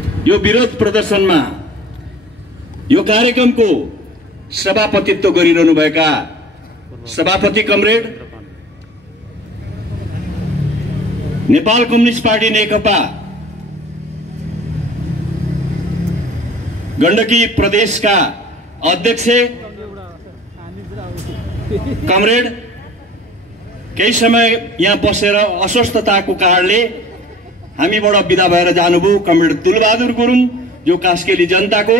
यो विरोध प्रदर्शनमा यो कार्यक्रमको सभापतित्व गरिरहनु भएका सभापति कमरेड नेपाल कम्युनिस्ट पार्टी नेकपा गण्डकी प्रदेशका अध्यक्ष कमरेड केही समय यहाँ बसेर अस्वस्थताको कारणले हामीबाट बिदा भएर जानुभयो कमरेड तुलबहादुर गुरुङ, जो कास्केली जनताको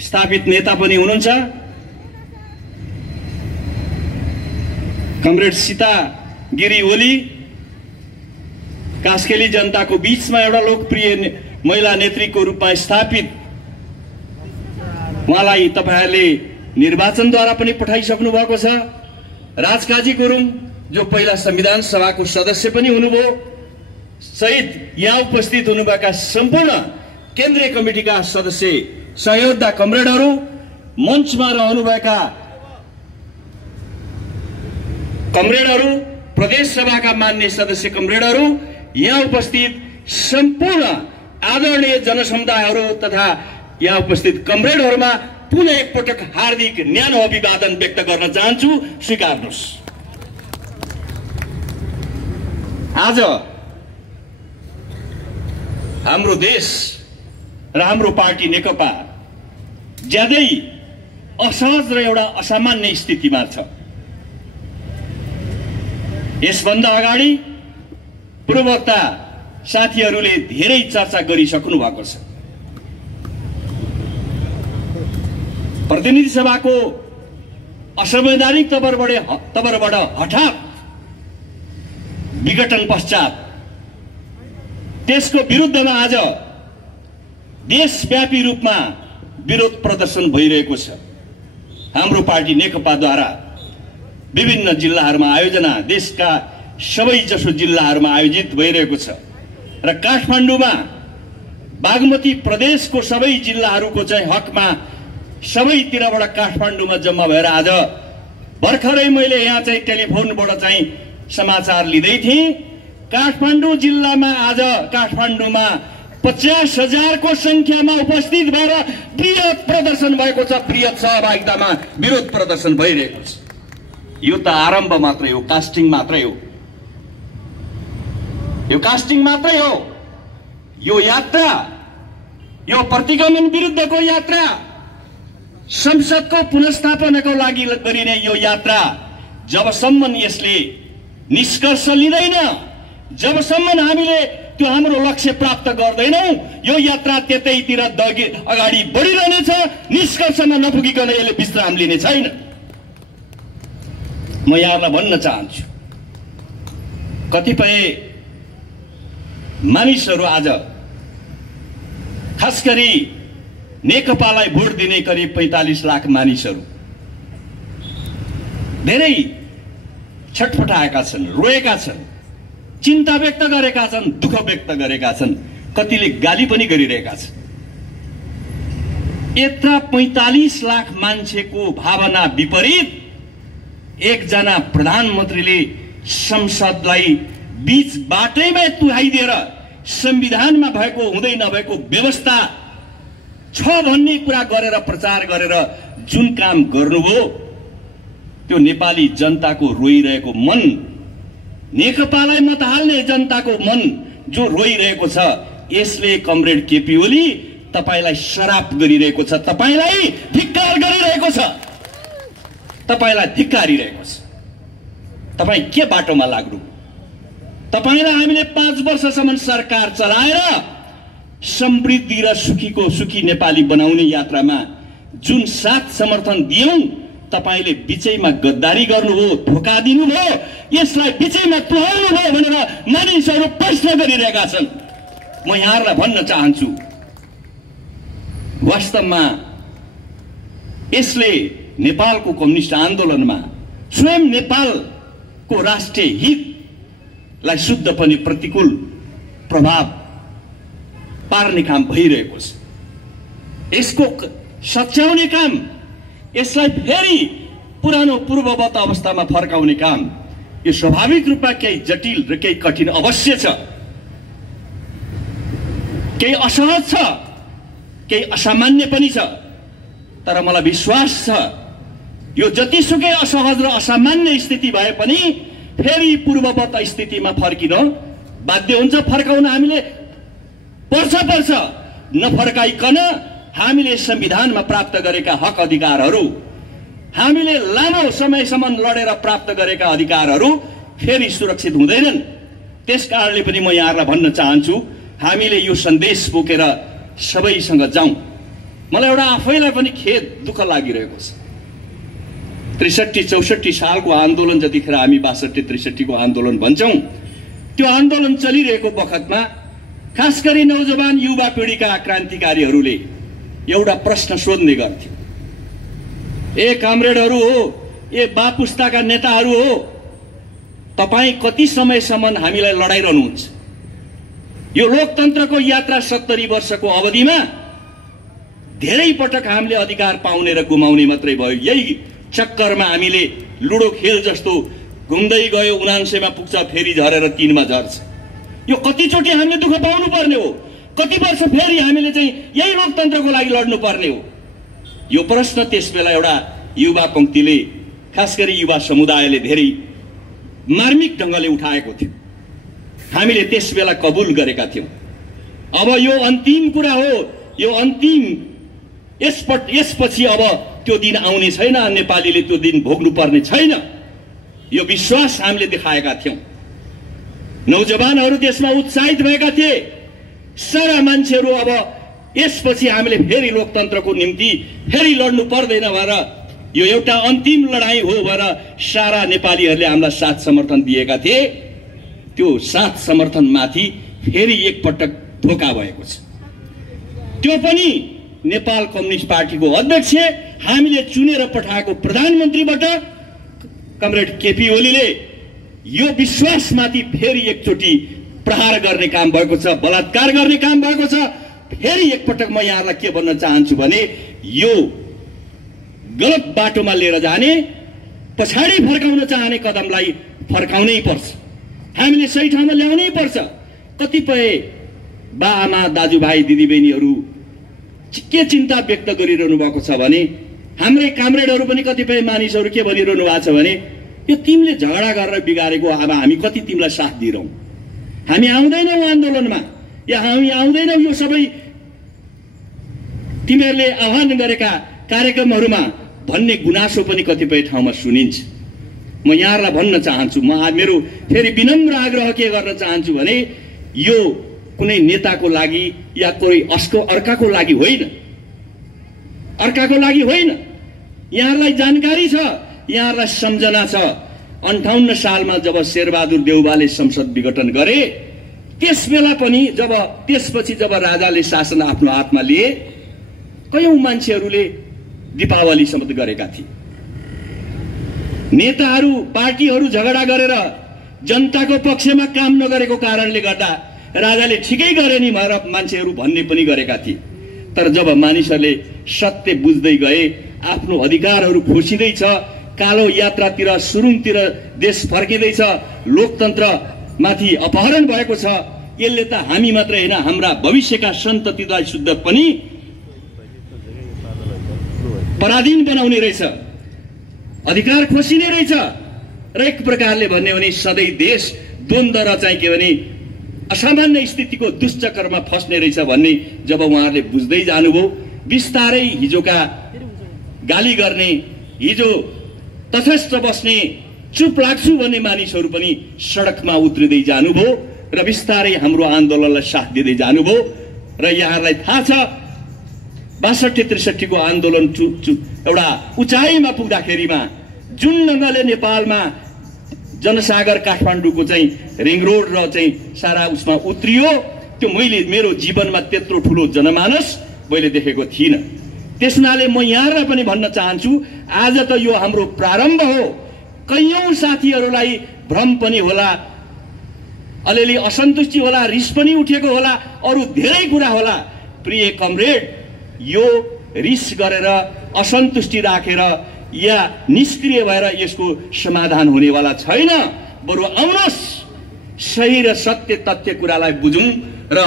स्थापित नेता पनि हुनुहुन्छ। कमरेड सीता गिरी ओली कास्केली जनताको बीचमा एउटा लोकप्रिय महिला नेत्रीको रूपमा स्थापित, उहाँलाई तपाईहरुले निर्वाचनद्वारा पनि पठाइसक्नु भएको छ। राजकाजी गुरुङ, जो पहिला संविधान सभाको सदस्य पनि हुनुभयो, सहित यहाँ उपस्थित हुनुभएका सम्पूर्ण केन्द्रीय कमिटीका सदस्य सहयोद्धा कमरेडहरू, मञ्चमा रहनुभएका कमरेडहरू, प्रदेश सभाका मान्य सदस्य कमरेडहरू, यहाँ उपस्थित सम्पूर्ण आदरणीय जनसमुदायहरू तथा यहाँ उपस्थित कमरेडहरूमा पुनः एकपटक हार्दिक न्यानो अभिवादन व्यक्त गर्न चाहन्छु। स्वीकार्नुहोस्। आज हाम्रो देश र हाम्रो पार्टी नेकपा ज्यादै असहज र एउटा असामान्य स्थितिमा छ। यसभन्दा अगाडि पूर्ववक्ता साथीहरूले धेरै चर्चा गरिसक्नु भएको छ। प्रतिनिधि सभाको असंवैधानिक तवरबाट हठात विघटन पश्चात त्यसको विरुद्धमा आज देशव्यापी रूपमा विरोध प्रदर्शन भइरहेको छ। हाम्रो पार्टी नेकपाद्वारा विभिन्न जिल्लाहरूमा आयोजना, देशका सबै जसो जिल्लाहरूमा आयोजित भइरहेको छ र काठमाडौँमा बागमती प्रदेशको सबै जिल्लाहरूको चाहिँ हकमा सबैतिरबाट काठमाडौँमा जम्मा भएर आज भर्खरै मैले यहाँ चाहिँ टेलिफोनबाट चाहिँ समाचार लिँदै थिएँ। काठमाडौँ जिल्लामा आज काठमाडौँमा 50,000 को संख्यामा उपस्थित भएर बृहत प्रदर्शन भएको छ। बृहत सहभागितामा विरोध प्रदर्शन भइरहेको छ। यो त आरम्भ मात्रै हो, कास्टिङ मात्रै हो। यो कास्टिङ मात्रै हो। यो यात्रा, यो प्रतिगमन विरुद्धको यात्रा, संसदको पुनर्स्थापनाको लागि गरिने यो यात्रा जबसम्म यसले निष्कर्ष लिँदैन, जबसम्म हामीले त्यो हाम्रो लक्ष्य प्राप्त गर्दैनौं, यो यात्रा त्यतैतिर अगाडि बढिरहनेछ। निष्कर्षमा नपुगिकन यसले विश्राम लिने छैन। म यहाँलाई भन्न चाहन्छु, कतिपय मानिसहरू आज खास गरी नेकपालाई भोट दिने करिब 45 लाख मानिसहरू धेरै छटपटाएका छन्, रोएका छन्, चिन्ता व्यक्त गरेका छन्, दुःख व्यक्त गरेका छन्, कतिले गाली पनि गरिरहेका छन्। यत्र 45 लाख मान्छेको भावना विपरीत एकजना प्रधानमन्त्रीले संसदलाई बीच बाटैमा तुहाइदिएर संविधानमा भएको हुँदै नभएको व्यवस्था छ भन्ने कुरा गरेर प्रचार गरेर जुन काम गर्नुभयो, त्यो नेपाली जनताको रोइरहेको मन, नेकपालाई मत हाल्ने जनताको मन जो रोइरहेको छ, यसले कमरेड केपी ओली तपाईलाई श्राप गरिरहेको छ, तपाईलाई धिक्कार गरिरहेको छ, तपाईलाई धिक्कारिरहेको छ। तपाई के बाटोमा लाग्नु? तपाईलाई हामीले 5 वर्षसम्म सरकार चलाएर समृद्धि र सुखीको सुखी नेपाली बनाउने यात्रामा जुन साथ समर्थन दियौं, तपाईले बिचैमा गद्दारी गर्नुभयो, धोका दिनुभयो, यसलाई बिचैमा तुहाउनुभयो भनेर मानिसहरू प्रश्न गरिरहेका छन्। म यहाँहरूलाई भन्न चाहन्छु, वास्तवमा यसले नेपालको कम्युनिस्ट आन्दोलनमा स्वयं नेपालको राष्ट्रिय हितलाई शुद्ध पनि प्रतिकूल प्रभाव पार्ने काम भइरहेको छ। यसको सच्याउने काम, यसलाई फेरि पुरानो पूर्ववत अवस्थामा फर्काउने काम, यो स्वाभाविक रूपमा केही जटिल र केही कठिन अवश्य छ। केही असहज छ, केही असामान्य पनि छ, तर मलाई विश्वास छ यो जतिसुकै असहज र असामान्य स्थिति भए पनि फेरि पूर्ववत स्थितिमा फर्किन बाध्य हुन्छ। फर्काउन हामीले पर्छ नफर्काइकन हामीले संविधानमा प्राप्त गरेका हक अधिकारहरू, हामीले लामो समयसम्म लडेर प्राप्त गरेका अधिकारहरू फेरि सुरक्षित हुँदैनन्। त्यसकारणले पनि म यहाँहरूलाई भन्न चाहन्छु, हामीले यो सन्देश बोकेर सबैसँग जाउँ। मलाई एउटा आफैलाई पनि खेद, दुःख लागिरहेको छ। 63-64 सालको आन्दोलन, जतिखेर हामी 62-63 को आन्दोलन भन्छौँ, त्यो आन्दोलन चलिरहेको बखतमा खास गरी नौजवान युवा पिँढीका क्रान्तिकारीहरूले एउटा प्रश्न सोध्ने गर्थे, ए कामरेडहरू हो, ए बा पुस्ताका नेताहरू हो, तपाईँ कति समयसम्म हामीलाई लडाइरहनुहुन्छ? यो लोकतन्त्रको यात्रा 70 वर्षको अवधिमा धेरै पटक हामीले अधिकार पाउने र गुमाउने मात्रै भयो। यही चक्करमा हामीले लुडो खेल जस्तो घुम्दै गयो, 79 मा पुग्छ, फेरि झरेर 3 मा झर्छ। यो कतिचोटि हामीले दुःख पाउनु पर्ने हो? कति वर्ष फेरि हामीले चाहिँ यही लोकतन्त्रको लागि लड्नु पर्ने हो? यो प्रश्न त्यसबेला एउटा युवा पंक्तिले, खास गरी युवा समुदायले धेरै मार्मिक ढंगले उठाएको थियो। हामीले त्यसबेला कबुल गरेका थियौं। अब यो अन्तिम कुरा हो, यो अन्तिम, यसपछि अब त्यो दिन आउने छैन, नेपालीले त्यो दिन भोग्नु पर्ने छैन, यो विश्वास हामीले देखाएका थियौं। नौजवानहरू त्यसमा उत्साहित भएका थिए। सारा मान्छेहरू अब यसपछि हामीले फेरि लोकतन्त्रको निम्ति फेरि लड्नु पर्दैन भनेर, यो एउटा अन्तिम लडाई हो भनेर सारा नेपालीहरूले हामीलाई साथ समर्थन दिएका थिए। त्यो साथ समर्थनमाथि फेरि एकपटक धोका भएको छ। त्यो पनि नेपाल कम्युनिस्ट पार्टीको अध्यक्ष, हामीले चुनेर पठाएको प्रधानमन्त्रीबाट कमरेड केपी ओलीले यो विश्वासमाथि फेरि एकचोटि प्रहार गर्ने काम भएको छ, बलात्कार गर्ने काम भएको छ। फेरि एकपटक म यहाँलाई के भन्न चाहन्छु भने, यो गलत बाटोमा लिएर जाने, पछाडि फर्काउन चाहने कदमलाई फर्काउनै पर्छ, हामीले सही ठाउँमा ल्याउनै पर्छ। कतिपय बाआमा, दाजुभाइ, दिदीबहिनीहरू के चिन्ता व्यक्त गरिरहनु भएको छ भने, हाम्रै कामरेडहरू पनि कतिपय मानिसहरू के भनिरहनु भएको छ भने, यो तिमीले झगडा गरेर बिगारेको, अब हामी कति तिमीलाई साथ दिइरहौं, हामी आउँदैनौं आन्दोलनमा, या हामी आउँदैनौं यो सबै तिमीहरूले आह्वान गरेका कार्यक्रमहरूमा भन्ने गुनासो पनि कतिपय ठाउँमा सुनिन्छ। म यहाँहरूलाई भन्न चाहन्छु, म मेरो फेरि विनम्र आग्रह के गर्न चाहन्छु भने, यो कुनै नेताको लागि या कोही अर्काको लागि होइन, अर्काको लागि होइन। यहाँहरूलाई जानकारी छ, यहाँहरूलाई सम्झना छ, 58 सालमा जब शेरबहादुर देउवाले संसद विघटन गरे, त्यसबेला पनि त्यसपछि जब राजाले शासन आफ्नो हातमा लिए, कयौं मान्छेहरूले दीपावली शपथ गरेका थिए। नेताहरू, पार्टीहरू झगडा गरेर जनताको पक्षमा काम नगरेको कारणले गर्दा राजाले ठिकै गरे नि भनेर मान्छेहरू भन्ने पनि गरेका थिए। तर जब मानिसहरूले सत्य बुझ्दै गए, आफ्नो अधिकारहरू खोसिँदैछ, कालो यात्रातिर, सुरुङतिर देश फर्किँदैछ, लोकतन्त्रमाथि अपहरण भएको छ, यसले त हामी मात्र होइन, हाम्रा भविष्यका सन्ततिलाई शुद्ध पनि पराधीन बनाउने रहेछ, अधिकार खोसिने रहेछ। र एक प्रकारले भन्ने भने सधैँ देश द्वन्द्व र चाहिँ के भने असामान्य स्थितिको दुष्चक्रमा फस्ने रहेछ भन्ने जब उहाँहरूले बुझ्दै जानुभयो, बिस्तारै हिजोका गाली गर्ने, हिजो तटस्थ बस्ने, चुप लाग्छु भन्ने मानिसहरू पनि सडकमा उत्रिँदै जानुभयो र बिस्तारै हाम्रो आन्दोलनलाई साथ दिँदै जानुभयो। र यहाँहरूलाई थाहा छ, 62-63 को आन्दोलन एउटा उचाइमा पुग्दाखेरिमा जुन ढङ्गले नेपालमा जनसागर काठमाडौँको चाहिँ रिङ रोड र चाहिँ सारा उसमा उत्रियो, त्यो मैले मेरो जीवनमा त्यत्रो ठुलो जनमानस मैले देखेको थिइनँ। त्यसनाले म यहाँलाई पनि भन्न चाहन्छु, आज त यो हाम्रो प्रारम्भ हो। कयौं साथीहरूलाई भ्रम पनि होला, अलिअलि असन्तुष्टि होला, रिस पनि उठेको होला, अरू धेरै कुरा होला। प्रिय कमरेड, यो रिस गरेर, असन्तुष्टि राखेर या निष्क्रिय भएर यसको समाधान हुनेवाला छैन। बरु आउनुहोस्, सही र सत्य तथ्य कुरालाई बुझौं र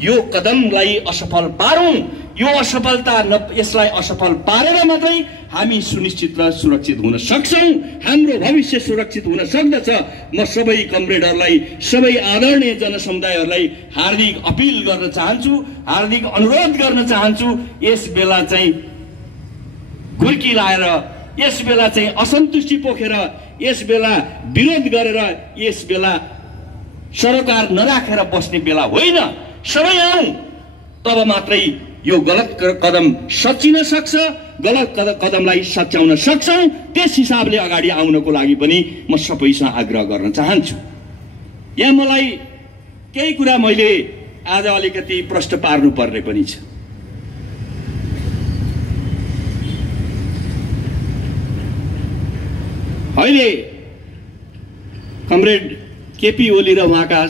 यो कदमलाई असफल पारौं। यो असफलता यसलाई असफल पारेर मात्रै हामी सुनिश्चित र सुरक्षित हुन सक्छौं, हाम्रो भविष्य सुरक्षित हुन सक्दछ। म सबै कमरेडहरूलाई, सबै आदरणीय जनसमुदायहरूलाई हार्दिक अपिल गर्न चाहन्छु, हार्दिक अनुरोध गर्न चाहन्छु, यस बेला चाहिँ गुर्की लाएर, यस बेला चाहिँ असन्तुष्टि पोखेर, यस बेला विरोध गरेर, यस बेला सरकार नराखेर बस्ने बेला होइन। सबै आउँ, तब मात्रै यो गलत कदम सच्चिन सक्छ, गलत कदमलाई सच्याउन सक्छौं। त्यस हिसाबले अगाडि आउनको लागि पनि म सबैसँग आग्रह गर्न चाहन्छु। यहाँ मलाई केही कुरा मैले आज अलिकति प्रश्न पार्नु पर्ने पनि छ। अहिले कमरेड केपी ओली र उहाँका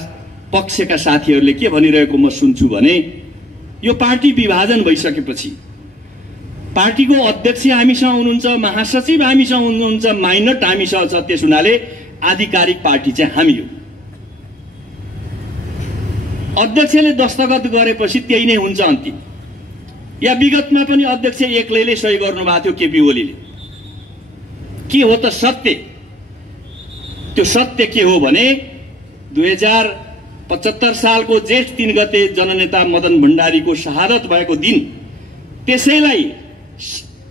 पक्षका साथीहरूले के भनिरहेको म सुन्छु भने, यो पार्टी विभाजन भइसकेपछि पार्टीको अध्यक्ष हामीसँग हुनुहुन्छ, महासचिव हामीसँग हुनुहुन्छ, माइनट हामीसँग छ, त्यस हुनाले आधिकारिक पार्टी चाहिँ हामी हो। अध्यक्षले दस्तखत गरेपछि त्यही नै हुन्छ अन्तिम। या विगतमा पनि अध्यक्ष एक्लैले सही गर्नुभएको थियो केपी ओलीले। के हो त सत्य? त्यो सत्य के हो भने 2075 सालको जेठ 3 गते जननेता मदन भण्डारीको शहादत भएको दिन, त्यसैलाई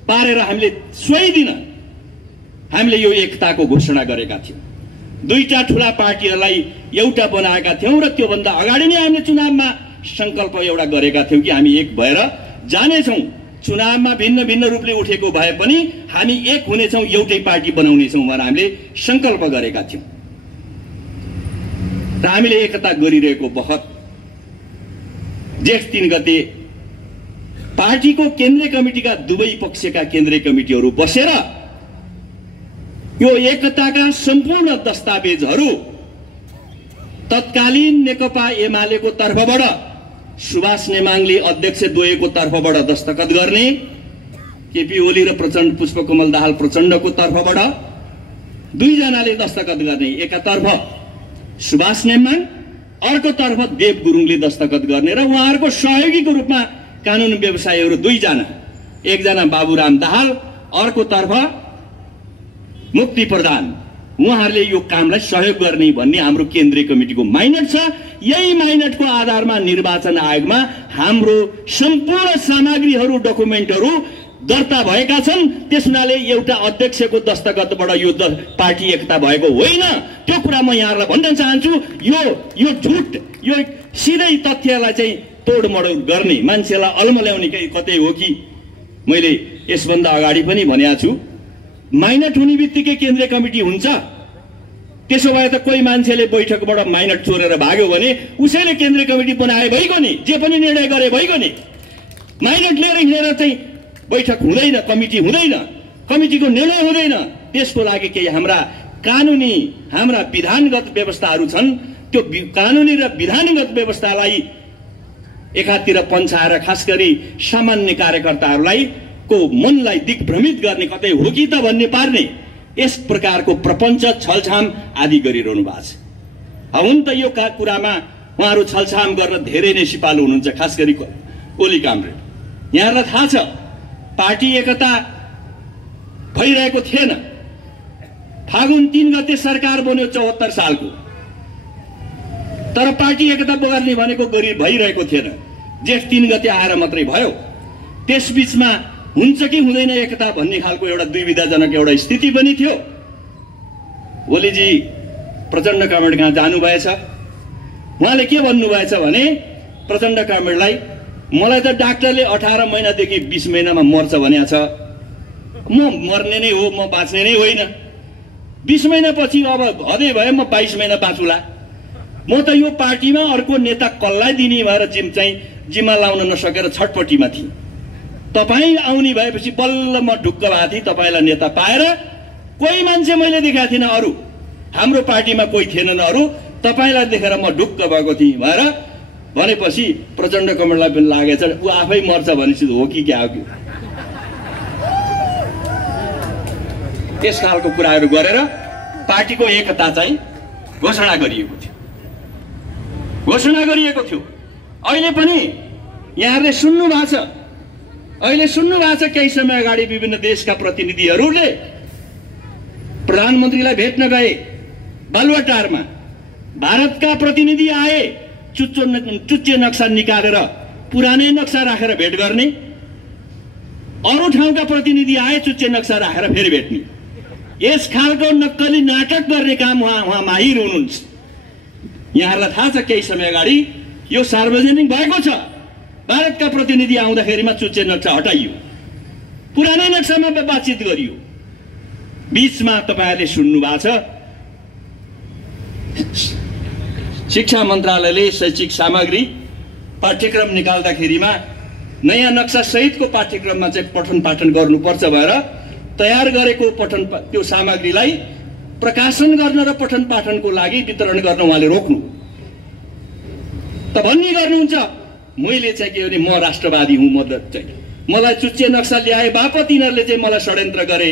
पारेर हामीले सोही दिन हामीले यो एकताको घोषणा गरेका थियौं। दुईटा ठूला पार्टीहरूलाई एउटा बनाएका थियौं र त्योभन्दा अगाडि नै हामीले चुनावमा संकल्प एउटा गरेका थियौं कि हामी एक भएर जानेछौं। चुनावमा भिन्न भिन्न रूपले उठेको भए पनि हामी एक हुनेछौं, एउटै पार्टी बनाउनेछौं भनेर हामीले संकल्प गरेका थियौं। र हामीले एकता गरिरहेको बखत जेठ 3 गते पार्टीको केन्द्रीय कमिटीका दुवै पक्षका केन्द्रीय कमिटीहरू बसेर यो एकताका सम्पूर्ण दस्तावेजहरू तत्कालीन नेकपा एमालेको तर्फबाट सुभाष नेमाङले अध्यक्ष द्वयको तर्फबाट दस्तखत गर्ने, केपी ओली र प्रचण्ड पुष्पकमल दाहाल प्रचण्डको तर्फबाट दुईजनाले दस्तखत गर्ने, एकातर्फ सुभाष नेमाङ, अर्कोतर्फ देव गुरुङले दस्तखत गर्ने र उहाँहरूको सहयोगीको रूपमा कानुन व्यवसायीहरू दुईजना, एकजना बाबुराम दाहाल, अर्कोतर्फ मुक्ति प्रधान, उहाँहरूले यो कामलाई सहयोग गर्ने भन्ने हाम्रो केन्द्रीय कमिटीको माइनट छ। यही माइनटको आधारमा निर्वाचन आयोगमा हाम्रो सम्पूर्ण सामग्रीहरू, डकुमेन्टहरू दर्ता भएका छन्। त्यसुनाले एउटा अध्यक्षको दस्तखतबाट यो पार्टी एकता भएको होइन। त्यो कुरा म यहाँहरूलाई भन्न चाहन्छु। यो झुट, यो सिधै तथ्यलाई चाहिँ तोडमोड गर्ने, मान्छेलाई अल्मल्याउने कतै हो कि? मैले यसभन्दा अगाडि पनि भनेको छु, माइनट हुने बित्तिकै केन्द्रीय कमिटी हुन्छ। त्यसो भए त कोही मान्छेले बैठकबाट माइनट चोरेर भाग्यो भने उसैले केन्द्रीय कमिटी बनाए भइगयो नि, जे पनि निर्णय गरे भइगयो नि। माइनट लिएर हिँडेर चाहिँ बैठक हुँदैन, कमिटी हुँदैन, कमिटीको निर्णय हुँदैन। त्यसको लागि केही हाम्रा कानुनी, हाम्रा विधानगत व्यवस्थाहरू छन्। त्यो कानुनी र विधानगत व्यवस्थालाई एकातिर पन्छाएर खास गरी सामान्य कार्यकर्ताहरूलाई को मनलाई दिग्भ्रमित गर्ने कतै हो कि त भन्ने पार्ने यस प्रकारको प्रपञ्च, छलछाम आदि गरिरहनु भएको छ। हुन त यो कुरामा उहाँहरू छलछाम गर्न धेरै नै सिपालु हुनुहुन्छ, खास गरी ओली कामरेड। यहाँहरूलाई थाहा छ पार्टी एकता भइरहेको थिएन। फागुन 3 गते सरकार बन्यो 74 सालको, तर पार्टी एकता गर्ने भनेको भइरहेको थिएन। जेठ 3 गते आएर मात्रै भयो। त्यसबीचमा हुन्छ कि हुँदैन एकता भन्ने खालको एउटा दुविधाजनक एउटा स्थिति पनि थियो। ओलीजी प्रचण्ड कामरेड कहाँ जानुभएछ, उहाँले के भन्नुभएछ भने प्रचण्ड कामरेडलाई, मलाई त डाक्टरले 18 महिनादेखि 20 महिनामा मर्छ भनेको छ, म मर्ने नै हो, म बाँच्ने नै होइन। 20 महिनापछि अब हदै भए म 22 महिना बाँचुला। म त यो पार्टीमा अर्को नेता कसलाई दिने भएर जिम्मा लाउन नसकेर छटपट्टिमा थिएँ। तपाईँ आउने भएपछि बल्ल म ढुक्क भएको थिएँ तपाईँलाई नेता पाएर। कोही मान्छे मैले देखाएको थिइनँ, अरू हाम्रो पार्टीमा कोही थिएनन् अरू, तपाईँलाई देखेर म ढुक्क भएको थिएँ भएर भनेपछि प्रचण्ड कमरेडलाई पनि लागेछ ऊ आफै मर्छ भनेपछि हो कि क्या हो कि? त्यस खालको कुराहरू गरेर पार्टीको एकता चाहिँ घोषणा गरिएको थियो। अहिले पनि यहाँहरूले सुन्नु भएको छ, अहिले सुन्नु भएको छ केही समय अगाडि विभिन्न देशका प्रतिनिधिहरूले प्रधानमन्त्रीलाई भेट्न गए बालुवाटारमा। भारतका प्रतिनिधि आए, चुच्चे नक्सा निकालेर पुरानै नक्सा राखेर भेट गर्ने। अरू ठाउँका प्रतिनिधि आए, चुच्चे नक्सा राखेर फेरि भेट्ने। यस खालको नक्कली नाटक गर्ने काम उहाँ माहिर हुनुहुन्छ। यहाँहरूलाई थाहा छ केही समय अगाडि यो सार्वजनिक भएको छ। भारतका प्रतिनिधि आउँदाखेरिमा चुच्चे नक्सा हटाइयो, पुरानै नक्सामा बातचित गरियो। बीचमा तपाईहरुले सुन्नु भएको छ शिक्षा मन्त्रालयले शैक्षिक सामग्री पाठ्यक्रम निकाल्दाखेरिमा नयाँ नक्सा सहितको पाठ्यक्रममा चाहिँ पठन पाठन गर्नुपर्छ भएर तयार गरेको त्यो सामग्रीलाई प्रकाशन गर्न र पठन पाठनको लागि वितरण गर्न उहाँले रोक्नु त भन्ने गर्नुहुन्छ। मैले चाहिँ के भने म राष्ट्रवादी हुँ, मलाई चुच्चे नक्सा ल्याए बापत यिनीहरूले चाहिँ मलाई षड्यन्त्र गरे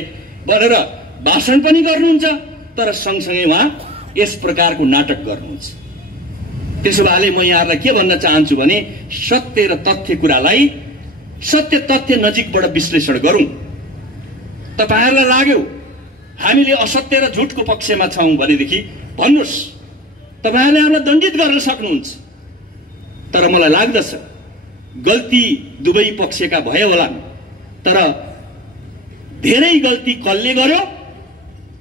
भनेर भाषण पनि गर्नुहुन्छ, तर सँगसँगै उहाँ यस प्रकारको नाटक गर्नुहुन्छ। त्यसो भए म यहाँहरूलाई के भन्न चाहन्छु भने सत्य र तथ्य कुरालाई सत्य तथ्य नजिकबाट विश्लेषण गरौँ। तपाईहरुलाई लाग्यो हामीले असत्य र झुटको पक्षमा छौं भनेदेखि भन्नुस्, तपाईहरुले हामीलाई दण्डित गर्न सक्नुहुन्छ। तर मलाई लाग्दछ गल्ती दुवै पक्षका भयो होला, तर धेरै गल्ती कसले गर्यो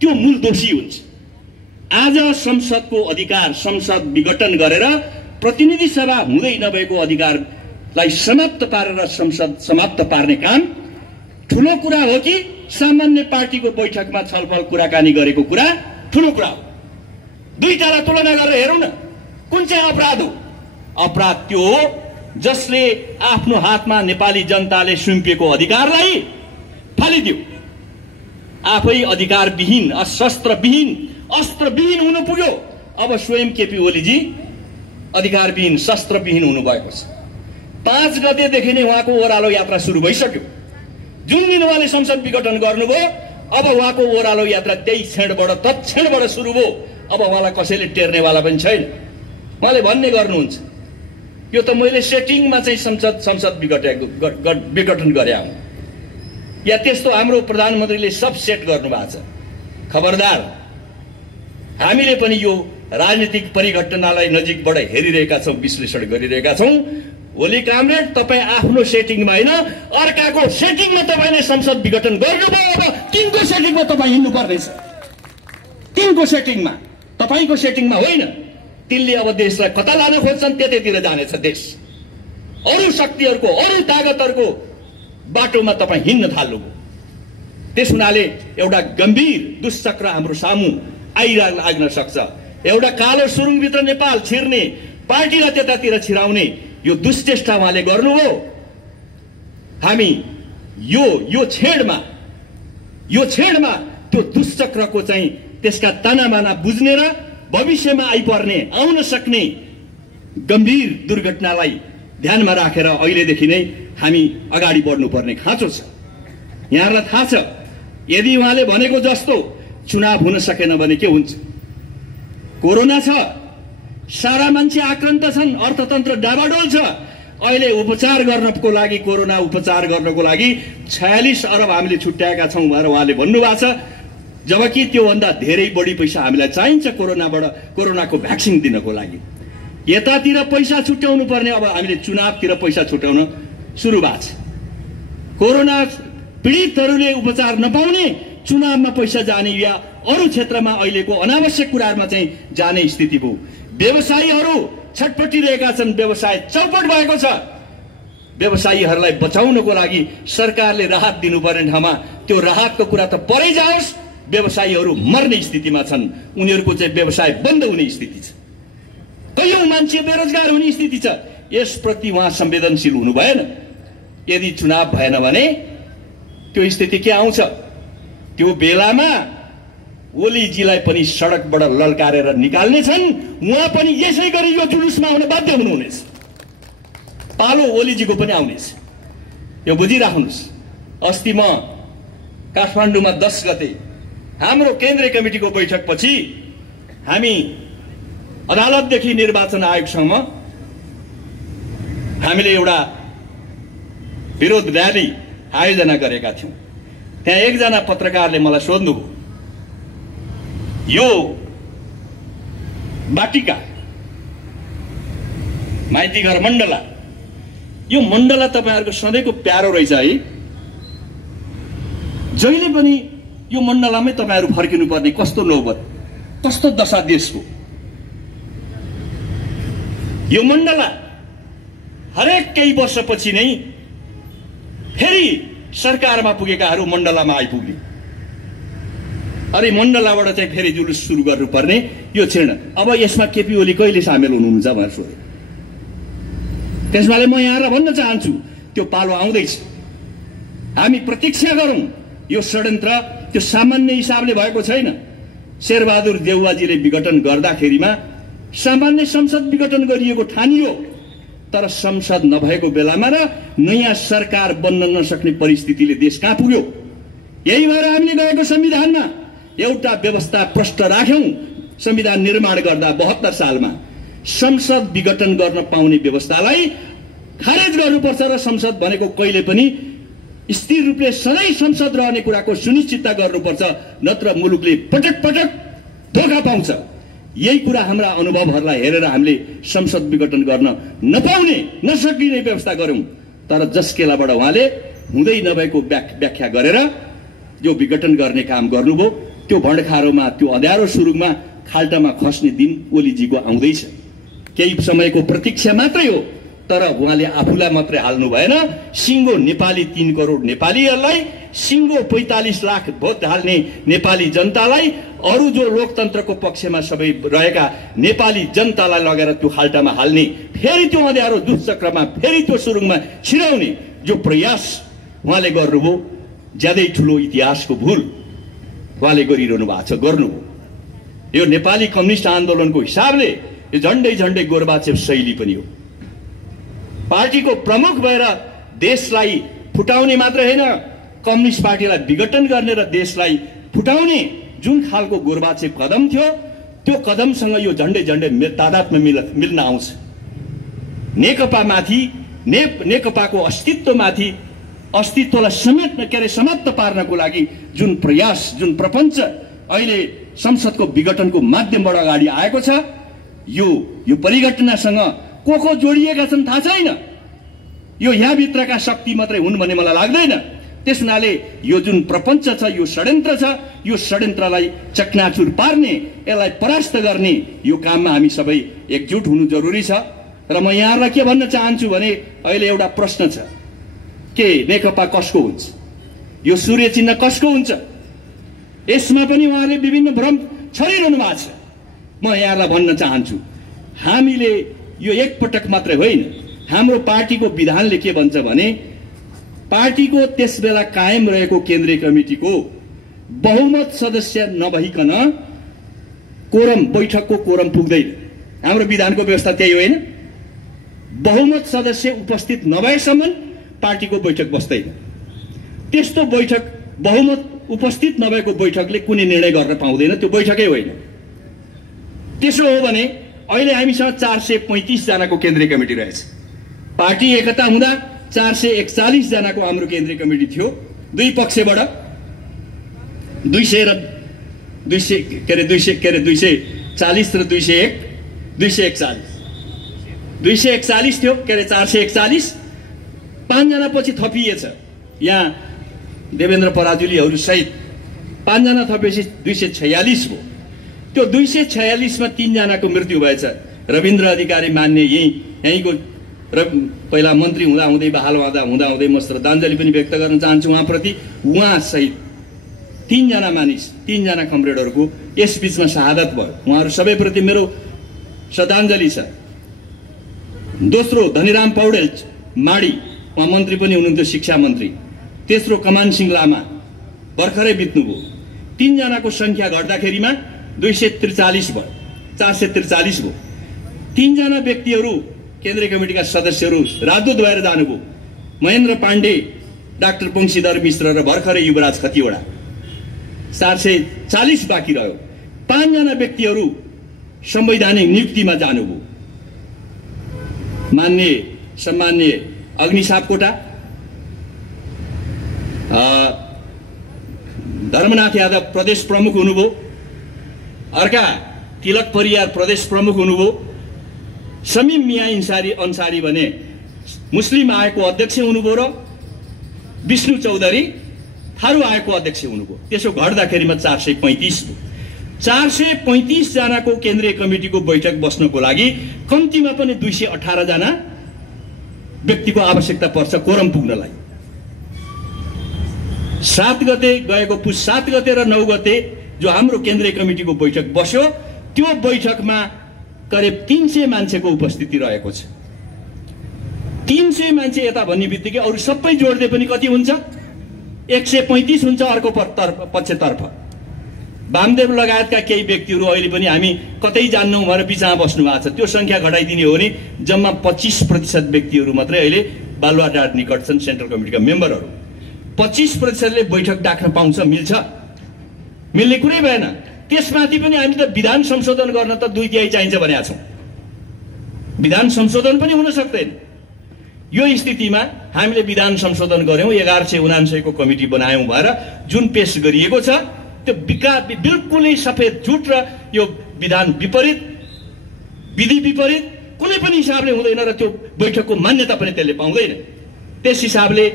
त्यो मूल दोषी हुन्छ। आज संसदको अधिकार, संसद विघटन गरेर प्रतिनिधि सभा हुँदै नभएको अधिकारलाई समाप्त पारेर संसद समाप्त पार्ने काम ठूलो कुरा हो कि सामान्य पार्टीको बैठकमा छलफल कुराकानी गरेको कुरा ठूलो कुरा हो? दुईटालाई तुलना गरेर हेरौँ न, कुन चाहिँ अपराध हो? अपराध त्यो हो जसले आफ्नो हातमा नेपाली जनताले सुम्पिएको अधिकारलाई फालिदियो। आफै अधिकारविहीन, शस्त्रविहीन, अस्त्रविहीन हुनु पुग्यो। अब स्वयं केपी ओलीजी अधिकारविहीन, शस्त्रविहीन हुनुभएको छ। 5 गतेदेखि नै उहाँको ओह्रालो यात्रा सुरु भइसक्यो। जुन दिन उहाँले संसद विघटन गर्नुभयो, अब उहाँको ओह्रालो यात्रा त्यही क्षणबाट तत्क्षणबाट सुरु भयो। अब उहाँलाई कसैले टेर्नेवाला पनि छैन। उहाँले भन्ने गर्नुहुन्छ यो त मैले सेटिङमा चाहिँ संसद विघटन गरे हुँ, या त्यस्तो हाम्रो प्रधानमन्त्रीले सब सेट गर्नु भएको छ। खबरदार, हामीले पनि यो राजनीतिक परिघटनालाई नजिकबाट हेरिरहेका छौं, विश्लेषण गरिरहेका छौं। ओली कामरेड, तपाईँ आफ्नो सेटिङमा होइन अर्काको सेटिङमा तपाईले संसद विघटन गर्नुभयो। अब किनको सेटिङमा तपाईँ हिँड्नु पर्नेछ? किनको सेटिङमा? तपाईको सेटिङमा होइन। तिनले अब देशलाई कता लान खोज्छन् त्यतैतिर जानेछ देश। अरू शक्तिहरूको, अरू ताकतहरूको बाटोमा तपाईँ हिँड्न थाल्नुभयो। त्यस हुनाले एउटा गम्भीर दुश्चक्र हाम्रो सामु आइलाग्न सक्छ। एउटा कालो सुरुङभित्र नेपाल छिर्ने, पार्टीलाई त्यतातिर छिराउने यो दुश्चेष्टा उहाँले गर्नुभयो। हामी यो छेडमा त्यो दुश्चक्रको चाहिँ त्यसका तानाबाना बुझ्ने र भविष्यमा आइपर्ने, आउन सक्ने गम्भीर दुर्घटनालाई ध्यानमा राखेर अहिलेदेखि नै हामी अगाडि बढ्नुपर्ने खाँचो छ। यहाँहरूलाई थाहा छ यदि उहाँले भनेको जस्तो चुनाव हुन सकेन भने के हुन्छ? कोरोना छ, सारा मान्छे आक्रान्त छन्, अर्थतन्त्र डाबाडोल छ। अहिले उपचार गर्नको लागि, कोरोना उपचार गर्नको लागि 46 अरब हामीले छुट्याएका छौं भनेर उहाँले भन्नुभएको छ। जबकि त्योभन्दा धेरै बढी पैसा हामीलाई चाहिन्छ कोरोनाको भ्याक्सिन दिनको लागि। यतातिर पैसा छुट्याउनु पर्ने, अब हामीले चुनावतिर पैसा छुट्याउन सुरु भएको छ। कोरोना पीडितहरूले उपचार नपाउने, चुनावमा पैसा जाने या अरू क्षेत्रमा अहिलेको अनावश्यक कुराहरुमा चाहिँ जाने स्थिति भयो। व्यवसायीहरू छटपटिरहेका छन्, व्यवसाय चौपट भएको छ। व्यवसायीहरूलाई बचाउनको लागि सरकारले राहत दिनुपर्ने ठाउँमा त्यो राहतको कुरा त परै जाओस्, व्यवसायीहरू मर्ने स्थितिमा छन्। उनीहरूको चाहिँ व्यवसाय बन्द हुने स्थिति छ। कयौं मान्छे बेरोजगार हुने स्थिति छ। यसप्रति उहाँ संवेदनशील हुनु भएन। यदि चुनाव भएन भने त्यो स्थिति के आउँछ? त्यो बेलामा ओलीजीलाई पनि सडकबाट ललकारेर निकाल्ने छन्। उहाँ पनि यसै गरी यो जुलुसमा आउन बाध्य हुनुहुनेछ। पालो ओलीजीको पनि आउनेछ, यो बुझिराख्नुहोस्। अस्ति म काठमाडौँमा 10 गते हाम्रो केन्द्रीय कमिटीको बैठकपछि हामी अदालतदेखि निर्वाचन आयोगसम्म हामीले एउटा विरोध र्याली आयोजना गरेका थियौं। त्यहाँ एकजना पत्रकारले मलाई सोध्नुभयो, यो बाटिका माइती घर मण्डला, यो मण्डला तपाईहरुको सधैँको प्यारो रहेछ है, जहिले पनि यो मण्डलामै तपाईहरु फर्किनु पर्ने कस्तो नौबत, कस्तो दशा देशको। यो मण्डला हरेक केही वर्षपछि नै फेरि सरकारमा पुगेकाहरू मण्डलामा आइपुग्ने, अरे मण्डलाबाट चाहिँ फेरि जुलुस सुरु गर्नुपर्ने यो क्षण। अब यसमा केपी ओली कहिले सामेल हुनुहुन्छ भनेर सोधे। त्यसमाले म यहाँलाई भन्न चाहन्छु, त्यो पालो आउँदैछ। हामी प्रतीक्षा गरौं। यो षड्यन्त्र त्यो सामान्य हिसाबले भएको छैन। शेरबहादुर देउवाजीले विघटन गर्दाखेरिमा सामान्य संसद विघटन गरिएको ठानियो, तर संसद नभएको बेलामा र नयाँ सरकार बन्न नसक्ने परिस्थितिले देश कहाँ पुग्यो। यही भएर हामीले गएको संविधानमा एउटा व्यवस्था प्रष्ट राख्यौं। संविधान निर्माण गर्दा 72 सालमा संसद विघटन गर्न पाउने व्यवस्थालाई खारेज गर्नुपर्छ र संसद भनेको कहिले पनि स्थिर रूपले सधैँ संसद रहने कुराको सुनिश्चितता गर्नुपर्छ, नत्र मुलुकले पटक पटक धोका पाउँछ। यही कुरा हाम्रा अनुभवहरूलाई हेरेर हामीले संसद विघटन गर्न नपाउने नसकिने व्यवस्था गर्यौं। तर जसकेलाबाट उहाँले हुँदै नभएको व्याख्या गरेर जो विघटन गर्ने काम गर्नुभयो, त्यो भण्डखारोमा त्यो अँध्यारो सुरुङमा खाल्टामा खस्ने दिन ओलीजीको आउँदैछ। केही समयको प्रतीक्षा मात्रै हो, तर उहाँले आफूलाई मात्रै हाल्नु भएन, सिङ्गो नेपाली 3 करोड नेपालीहरूलाई, सिङ्गो 45 लाख भोट हाल्ने नेपाली जनतालाई, अरू जो लोकतन्त्रको पक्षमा सबै रहेका नेपाली जनतालाई लगेर त्यो खाल्टामा हाल्ने, फेरि त्यो अँध्यारो दुष्चक्रमा फेरि त्यो सुरुङमा छिराउने जो प्रयास उहाँले गर्नुभयो, ज्यादै ठुलो इतिहासको भूल उहाँले गरिरहनु भएको छ, गर्नुभयो। यो नेपाली कम्युनिस्ट आन्दोलनको हिसाबले यो झण्डै झण्डै गोर्बाचेव शैली पनि हो। पार्टीको प्रमुख भएर देशलाई फुटाउने मात्र होइन, कम्युनिस्ट पार्टीलाई विघटन गर्ने र देशलाई फुटाउने जुन खालको गोर्बाचेव कदम थियो, त्यो कदमसँग यो झण्डै झण्डै तादात्म्य मिल्न आउँछ। नेकपामाथि नेकपाको अस्तित्वमाथि अस्तित्वलाई समाप्त पार्नको लागि जुन प्रयास, जुन प्रपञ्च अहिले संसदको विघटनको माध्यमबाट अगाडि आएको छ, यो परिघटनासँग को जोडिएका छन् थाहा छैन। यो यहाँभित्रका शक्ति मात्रै हुन् भन्ने मलाई लाग्दैन। त्यस हुनाले यो जुन प्रपञ्च छ, यो षड्यन्त्र छ, यो षड्यन्त्रलाई चकनाचुर पार्ने, यसलाई परास्त गर्ने यो काममा हामी सबै एकजुट हुनु जरुरी छ। र म यहाँलाई के भन्न चाहन्छु भने अहिले एउटा प्रश्न छ, के नेकपा कसको हुन्छ, यो सूर्य चिन्ह कसको हुन्छ, यसमा पनि उहाँले विभिन्न भ्रम छरिरहनु भएको छ। म यहाँलाई भन्न चाहन्छु, हामीले यो एकपटक मात्रै होइन, हाम्रो पार्टीको विधानले के भन्छ भने पार्टीको त्यसबेला कायम रहेको केन्द्रीय कमिटीको बहुमत सदस्य नभइकन कोरम, बैठकको कोरम पुग्दैन। हाम्रो विधानको व्यवस्था त्यही होइन। बहुमत सदस्य उपस्थित नभएसम्म पार्टीको बैठक बस्दैन। त्यस्तो बैठक, बहुमत उपस्थित नभएको बैठकले कुनै निर्णय गर्न पाउँदैन, त्यो बैठकै होइन। त्यसो हो भने अहिले हामीसँग 435 जनाको केन्द्रीय कमिटी रहेछ। पार्टी एकता हुँदा 441 जनाको हाम्रो केन्द्रीय कमिटी थियो। दुई पक्षबाट 240 र 241 थियो, 441, 5 जना पछि थपिएछ। यहाँ देवेन्द्र पराजुलीहरू सहित 5 जना थपेपछि 246 भयो। त्यो 246 मा 3 जनाको मृत्यु भएछ। रविन्द्र अधिकारी मान्ने यहीँको पहिला मन्त्री हुँदै बहाल हुँदै म श्रद्धाञ्जली पनि व्यक्त गर्न चाहन्छु उहाँप्रति। उहाँ सहित 3 जना मानिस, 3 जना कमरेडहरूको यस बीचमा शहादत भयो। उहाँहरू सबैप्रति मेरो श्रद्धाञ्जली छ। दोस्रो धनीराम पौडेल माडी, उहाँ मन्त्री पनि हुनुहुन्थ्यो, शिक्षा मन्त्री। तेस्रो कमान सिंह लामा भर्खरै बित्नुभयो। 3 जनाको संख्या घट्दाखेरिमा 243 भयो, 443 भयो। 3 जना व्यक्तिहरू केन्द्रीय कमिटीका सदस्यहरू राजदूत भएर जानुभयो। महेन्द्र पाण्डे, डाक्टर वंशीधर मिश्र र भर्खरै युवराज खतिवडा। 440 बाँकी रह्यो। 5 जना व्यक्तिहरू संवैधानिक नियुक्तिमा जानुभयो। मान्य सम्मान्य अग्नि सापकोटा, धर्मनाथ यादव प्रदेश प्रमुख हुनुभयो, अर्का तिलक परियार प्रदेश प्रमुख हुनुभयो, समीम मिया अन्सारी भने मुस्लिम आयोगको अध्यक्ष हुनुभयो र विष्णु चौधरी थारू आयोगको अध्यक्ष हुनुभयो। त्यसो घट्दाखेरिमा 435 भयो। 435 जनाको केन्द्रीय कमिटीको बैठक बस्नको लागि कम्तीमा पनि 218 जना व्यक्तिको आवश्यकता पर्छ कोरम पुग्नलाई। 7 गते गएको पुस 7 गते र 9 गते जो हाम्रो केन्द्रीय कमिटीको बैठक बस्यो, त्यो बैठकमा करिब 300 मान्छेको उपस्थिति रहेको छ। 300 मान्छे यता भन्ने बित्तिकै अरू सबै जोड्दै पनि कति हुन्छ? 135 हुन्छ अर्को पक्षतर्फ। वामदेव लगायतका केही व्यक्तिहरू अहिले पनि हामी कतै जान्नौँ भनेर बिचमा बस्नु भएको छ। त्यो संख्या घटाइदिने हो भने जम्मा 25% व्यक्तिहरू मात्रै अहिले बालुवाटार निकट छन् सेन्ट्रल कमिटीका मेम्बरहरू। 25%ले बैठक डाक्न पाउँछ, मिल्छ? मिल्ने कुरै भएन। त्यसमाथि पनि हामी त विधान संशोधन गर्न त 2/3 चाहिन्छ भनेका छौँ। विधान संशोधन पनि हुन सक्दैन। यो स्थितिमा हामीले विधान संशोधन गर्यौं, 1179 को कमिटी बनायौं भएर जुन पेश गरिएको छ त्यो बिल्कुलै सफेद झुट र यो विधान विपरीत, विधि विपरीत कुनै पनि हिसाबले हुँदैन र त्यो बैठकको मान्यता पनि त्यसले पाउँदैन। त्यस हिसाबले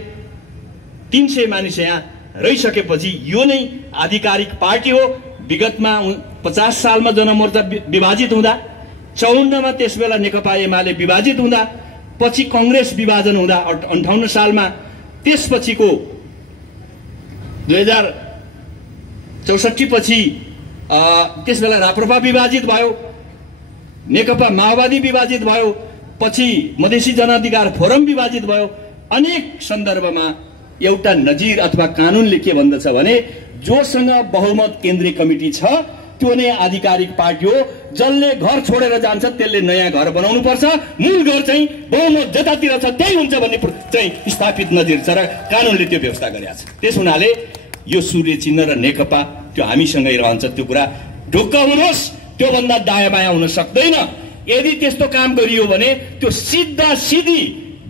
300 मानिस यहाँ रहिसकेपछि यो नै आधिकारिक पार्टी हो। विगतमा 50 सालमा जनमोर्चा विभाजित हुँदा, 54 मा त्यसबेला नेकपा एमाले विभाजित हुँदा, पछि कांग्रेस विभाजन हुँदा 58 सालमा, त्यसपछिको 2064 पछि त्यसबेला राप्रपा विभाजित भयो, नेकपा माओवादी विभाजित भयो, पछि मधेसी जनअधिकार फोरम विभाजित भयो। अनेक सन्दर्भमा एउटा नजिर अथवा कानूनले के भन्दछ भने जोसँग बहुमत केन्द्रीय कमिटी छ त्यो नै आधिकारिक पार्टी हो। जसले घर छोडेर जान्छ त्यसले नयाँ घर बनाउनु पर्छ, मूल घर चाहिँ बहुमत जतातिर छ त्यही हुन्छ भन्ने चाहिँ स्थापित नजिर छ र कानूनले त्यो व्यवस्था गरेको छ। त्यस हुनाले यो सूर्य चिन्ह र नेकपा त्यो हामीसँगै रहन्छ। त्यो कुरा ढुक्क हुनुहोस्, त्यो भन्दा दायाँ बायाँ हुन सक्दैन। यदि त्यस्तो काम गरियो भने त्यो सिधा सिधी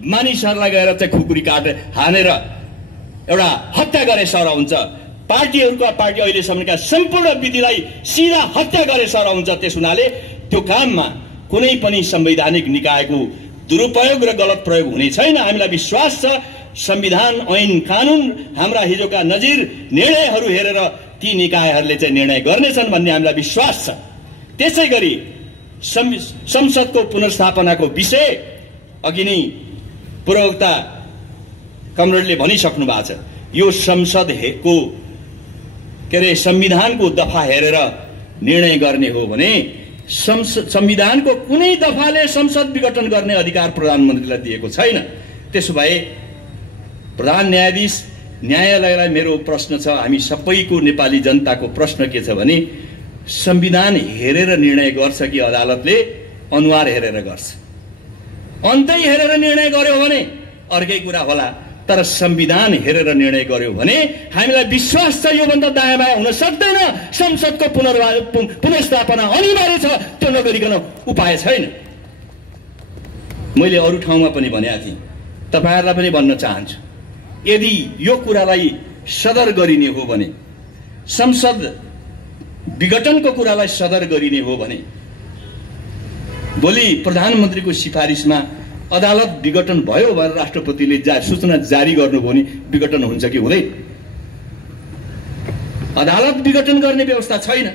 मानिसहरूलाई गएर चाहिँ खुकुरी हानेर एउटा हत्या गरे सर हुन्छ। पार्टीहरूका पार्टी अहिलेसम्मका सम्पूर्ण विधिलाई सिधा हत्या गरे सर हुन्छ। त्यस हुनाले त्यो काममा कुनै पनि संवैधानिक निकायको दुरुपयोग र गलत प्रयोग हुने छैन। हामीलाई विश्वास छ संविधान, ऐन, कानून, हाम्रा हिजोका नजिर निर्णयहरू हेरेर ती निकायहरूले चाहिँ निर्णय गर्नेछन् भन्ने हामीलाई विश्वास छ। त्यसै गरी संसदको पुनर्स्थापनाको विषय अघि नै पूर्ववक्ता कमरेडले भनिसक्नु भएको छ। यो संसदको संविधानको दफा हेरेर निर्णय गर्ने हो भने संविधानको कुनै दफाले संसद विघटन गर्ने अधिकार प्रधानमन्त्रीलाई दिएको छैन। त्यसो भए प्रधान न्यायाधीश न्यायालयलाई मेरो प्रश्न छ, हामी सबैको नेपाली जनताको प्रश्न के छ भने संविधान हेरेर निर्णय गर्छ कि अदालतले अनुहार हेरेर गर्छ? अन्तै हेरेर निर्णय गर्यो भने अर्कै कुरा होला, तर संविधान हेरेर निर्णय गर्यो भने हामीलाई विश्वास छ योभन्दा दायाँ बायाँ हुन सक्दैन। संसदको पुनर्स्थापना अनिवार्य छ, त्यो नगरिकन उपाय छैन। मैले अरू ठाउँमा पनि भनेको थिएँ, तपाईहरुलाई पनि भन्न चाहन्छु, यदि यो कुरालाई सदर गरिने हो भने, संसद विघटनको कुरालाई सदर गरिने हो भने भोलि प्रधानमन्त्रीको सिफारिसमा अदालत विघटन भयो भनेर राष्ट्रपतिले सूचना जारी गर्नुभयो भने विघटन हुन्छ कि हुँदैन? अदालत विघटन गर्ने व्यवस्था छैन,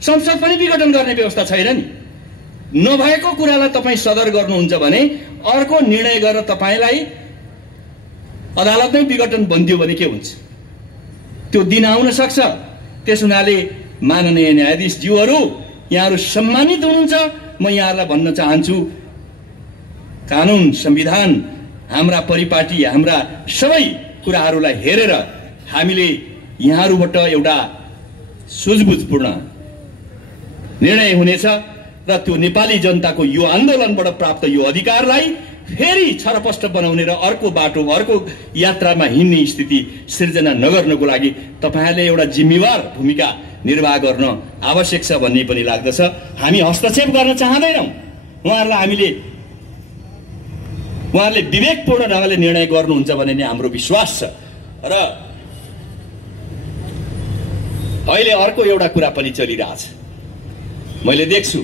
संसद पनि विघटन गर्ने व्यवस्था छैन नि। नभएको कुरालाई तपाईं सदर गर्नुहुन्छ भने अर्को निर्णय गरेर तपाईलाई अदालत नै विघटन बन्दियो भने के हुन्छ? त्यो दिन आउन सक्छ। त्यस हुनाले माननीय न्यायाधीशज्यूहरू, यहाँहरू सम्मानित हुनुहुन्छ। म यहाँहरूलाई भन्न चाहन्छु, कानून, संविधान, हाम्रा परिपाटी, हाम्रा सबै कुराहरूलाई हेरेर हामीले यहाँहरूबाट एउटा सुझबुझपूर्ण निर्णय हुनेछ र त्यो नेपाली जनताको यो आन्दोलनबाट प्राप्त यो अधिकारलाई फेरि छरपष्ट बनाउने र अर्को बाटो, अर्को यात्रामा हिँड्ने स्थिति सिर्जना नगर्नको लागि तपाईहरुले एउटा जिम्मेवार भूमिका निर्वाह गर्न आवश्यक छ भन्ने पनि लाग्दछ। हामी हस्तक्षेप गर्न चाहदैनौं। उहाँहरूलाई हामीले उहाँहरूले विवेकपूर्ण ढङ्गले निर्णय गर्नुहुन्छ भन्ने नै हाम्रो विश्वास छ। र अहिले अर्को एउटा कुरा पनि चलिरहेछ, मैले देख्छु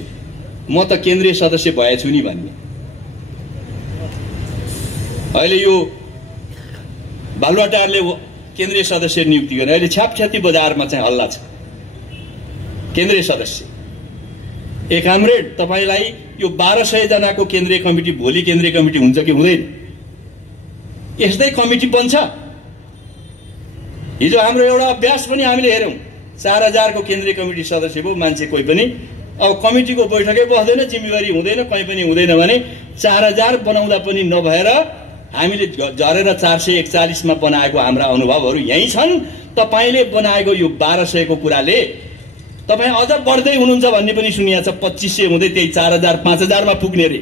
म त केन्द्रीय सदस्य भएछु नि भन्ने। अहिले यो बालुवाटारले केन्द्रीय सदस्य नियुक्ति गर्ने, अहिले छ्यापछ्याती बजारमा चाहिँ हल्ला छ। केन्द्रीय सदस्य एक कामरेड, तपाईलाई यो 1200 जनाको केन्द्रीय कमिटी भोलि केन्द्रीय कमिटी हुन्छ कि हुँदैन? यस्तै कमिटी बन्छ? हिजो हाम्रो एउटा अभ्यास पनि हामीले हेरौँ, 4000 को केन्द्रीय कमिटी सदस्य भयो मान्छे कोही पनि। अब कमिटीको बैठकै बस्दैन, जिम्मेवारी हुँदैन, कहीँ पनि हुँदैन भने 4000 बनाउँदा पनि नभएर हामीले झरेर 441 मा बनाएको हाम्रा अनुभवहरू यही छन्। तपाईले बनाएको यो 1200 को कुराले तपाईँ अझ बढ्दै हुनुहुन्छ भन्ने पनि सुनिएको छ। 2500 हुँदै त्यही 4000 5000 मा पुग्ने रे,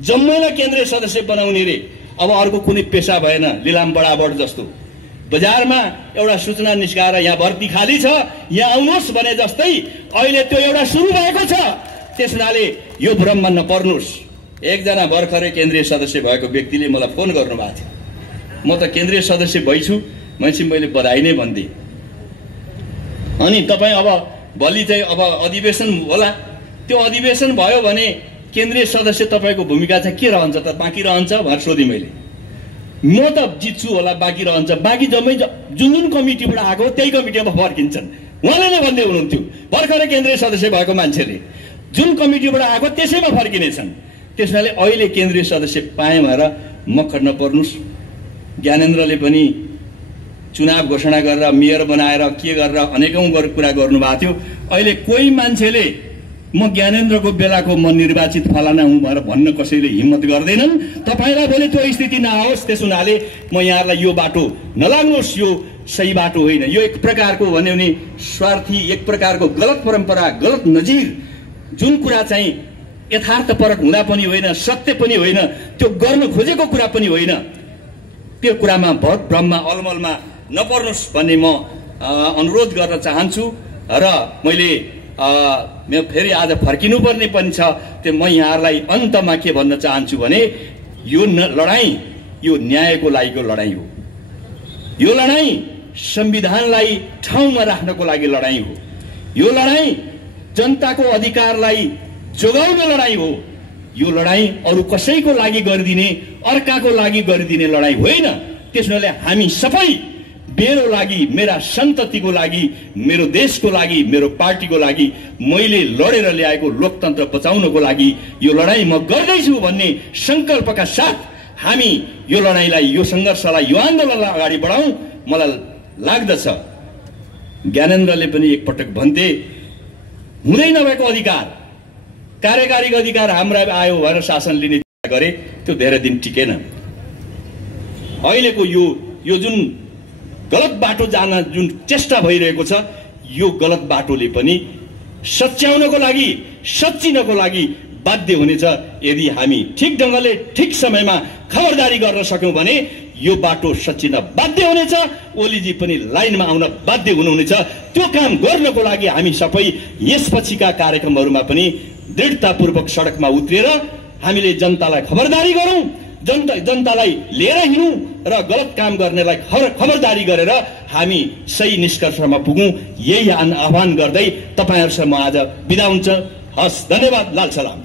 जम्मैलाई केन्द्रीय सदस्य बनाउने रे। अब अर्को कुनै पेशा भएन, लिलाम बराबर जस्तो बजारमा एउटा सूचना निस्काएर यहाँ भर्ती खाली छ, यहाँ आउनुहोस् भने जस्तै अहिले त्यो एउटा सुरु भएको छ। त्यस हुनाले यो भ्रममा नपर्नुहोस्। एकजना भर्खरै केन्द्रीय सदस्य भएको व्यक्तिले मलाई फोन गर्नुभएको थियो, म त केन्द्रीय सदस्य भइछु, मैले बधाई नै भनिदिएँ। अनि तपाईँ अब भोलि चाहिँ अब अधिवेशन होला, त्यो अधिवेशन भयो भने केन्द्रीय सदस्य तपाईँको भूमिका चाहिँ के रहन्छ त? बाँकी रहन्छ भनेर सोधेँ मैले। म त जित्छु होला, बाँकी रहन्छ। बाँकी जम्मै जुन जुन कमिटीबाट आएको त्यही कमिटीमा फर्किन्छन्। उहाँले नै भन्दै हुनुहुन्थ्यो, भर्खरै केन्द्रीय सदस्य भएको मान्छेले जुन कमिटीबाट आएको त्यसैमा फर्किनेछन्। त्यसैले अहिले केन्द्रीय सदस्य पाएँ भनेर मक्खर नपर्नुहोस्। ज्ञानेन्द्रले पनि चुनाव घोषणा गरेर मेयर बनाएर के गरेर अनेकौं कुरा गर्नुभएको थियो। अहिले कोही मान्छेले म ज्ञानेन्द्रको बेलाको म निर्वाचित फलाना हुँ भनेर भन्न कसैले हिम्मत गर्दैनन्। तपाईलाई भोलि त्यो स्थिति नआओस्। त्यस हुनाले म यहाँलाई यो बाटो नलाग्नुहोस्, यो सही बाटो होइन। यो एक प्रकारको भन्यो भने स्वार्थी, एक प्रकारको गलत परम्परा, गलत नजिर, जुन कुरा चाहिँ यथार्थपरक हुँदा पनि होइन, सत्य पनि होइन, त्यो गर्न खोजेको कुरा पनि होइन। त्यो कुरामा भट भ्रममा अलमलमा नपर्नुहोस् भन्ने म अनुरोध गर्न चाहन्छु। र मैले फेरि आज फर्किनुपर्ने पनि छ। त्यो म यहाँहरूलाई अन्तमा के भन्न चाहन्छु भने यो लडाईँ यो न्यायको लागिको लडाईँ हो। यो लडाईँ संविधानलाई ठाउँमा राख्नको लागि लडाईँ हो। यो लडाईँ जनताको अधिकारलाई जोगाउने लडाईँ हो। यो लडाईँ अरू कसैको लागि गरिदिने, अर्काको लागि गरिदिने लडाईँ होइन। त्यसैले हामी सबै, मेरो लागि, मेरा सन्ततिको लागि, मेरो देशको लागि, मेरो पार्टीको लागि, मैले लडेर ल्याएको लोकतन्त्र बचाउनको लागि यो लडाईँ म गर्दैछु भन्ने संकल्पका साथ हामी यो लडाईँलाई, यो सङ्घर्षलाई, यो आन्दोलनलाई अगाडि बढाउँ। मलाई लाग्दछ ज्ञानेन्द्रले पनि एकपटक भन्थे, हुँदै नभएको अधिकार, कार्यकारी अधिकार हाम्रा आयो भनेर शासन लिने गरे, त्यो धेरै दिन टिकेन। अहिलेको यो जुन गलत बाटो जान जुन चेष्टा भइरहेको छ, यो गलत बाटोले पनि सच्याउनको लागि, सच्चिनको लागि बाध्य हुनेछ। यदि हामी ठिक ढङ्गले ठिक समयमा खबरदारी गर्न सक्यौं भने यो बाटो सच्चिन बाध्य हुनेछ। ओलीजी पनि लाइनमा आउन बाध्य हुनुहुनेछ। त्यो काम गर्नको लागि हामी सबै यसपछिका कार्यक्रमहरूमा पनि दृढतापूर्वक सडकमा उत्रिएर हामीले जनतालाई खबरदारी गरौँ, जनतालाई लिएर हिँडौँ र गलत काम गर्नेलाई खबरदारी गरेर हामी सही निष्कर्षमा पुगौँ। यही आह्वान गर्दै तपाईहरुसँग म आज बिदा हुन्छ। हस्, धन्यवाद। लाल सलाम।